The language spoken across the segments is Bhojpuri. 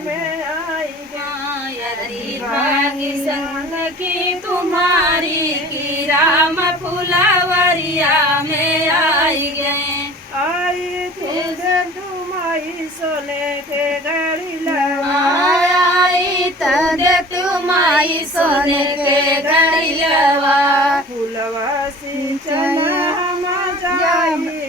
में आई गए। यदि भागी संग की तुम्हारी की राम फुलवरिया में आई गए। आई तुझे तुम्हारी सोने के घड़ी लवा, आई तद तुम्हारी सोने के घड़िलवा। फुलवा सिंचन हम जाई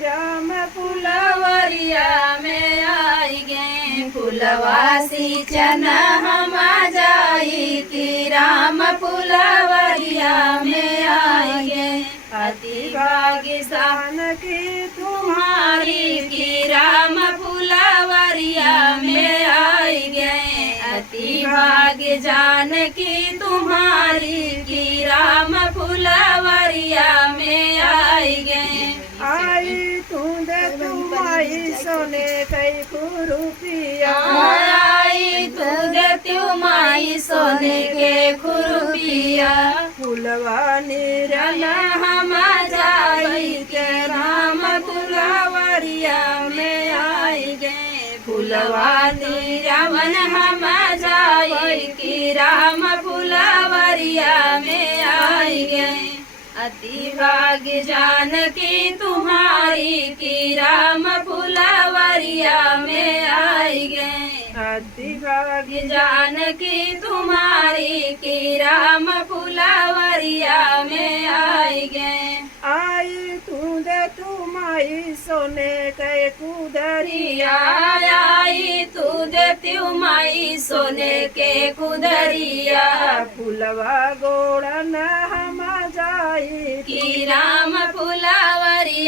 राम फुलवरिया में आई गए। फुलवा सिंचन हम जाई की राम फुलवरिया में आई गए। अति भाग्यशान की तुम्हारी की राम फुलवरिया में आई गए। अति भाग्य जान की तुम्हारी की राम फुलवरिया में आई गए। आई तुझे तुम्हारी सोने कई खुरुपिया, आई तुझे तुम्हारी सोने के खुरपिया। फुलवा निरन हम जाई के राम फुलवरिया में आई गए। फुलवा निरवन हम जाई की राम फुलवरिया में आई गए। अति भाग्य जान की तुम्हारी की राम फुलवरिया में आई गए। अति भाग्य जान की तुम्हारी की राम फुलवरिया में आई गए। आई तुझे तुम्हारी सोने के कुदरिया, आई तुझे तुम्हारी सोने के कुदरिया। फुलवा गोड़न हम जाई की राम फुलवरिया